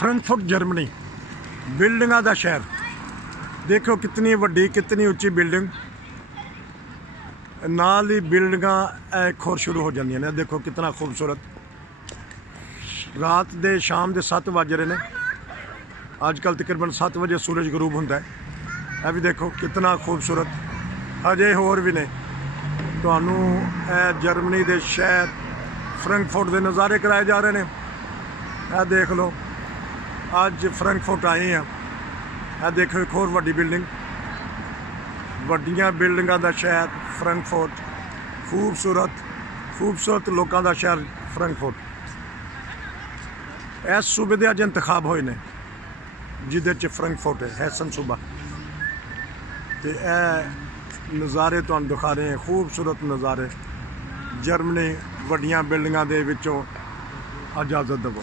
Frankfurt Germany बिल्डिंगा का शहर। देखो कितनी वड्डी कितनी उच्ची बिल्डिंग, नाल ही बिल्डिंगा एक होर शुरू हो जांदियां ने। देखो कितना खूबसूरत। रात दे शाम के 7 बज रहे हैं। अजकल तकरीबन 7 बजे सूरज गरूब होंदा है। यह भी देखो कितना खूबसूरत। अजे होर भी ने तुहानू जर्मनी के शहर फ्रैंकफर्ट के नज़ारे कराए जा रहे हैं। यह देख लो, अज फ्रैंकफर्ट आए हैं। यह देखो एक होर वड्डी बिल्डिंग, वड्डियां बिल्डिंगां दा शहर फ्रैंकफर्ट। खूबसूरत खूबसूरत लोगों का शहर फ्रैंकफर्ट। इस सूबे के अज इंतखाब होए ने जिदे च फ्रैंकफर्ट है हैसन सूबा। तो यह नज़ारे तुहानू दिखा रहे हैं, खूबसूरत नज़ारे जर्मनी वड्डियां बिल्डिंगां दे विचों। इजाज़त दवो।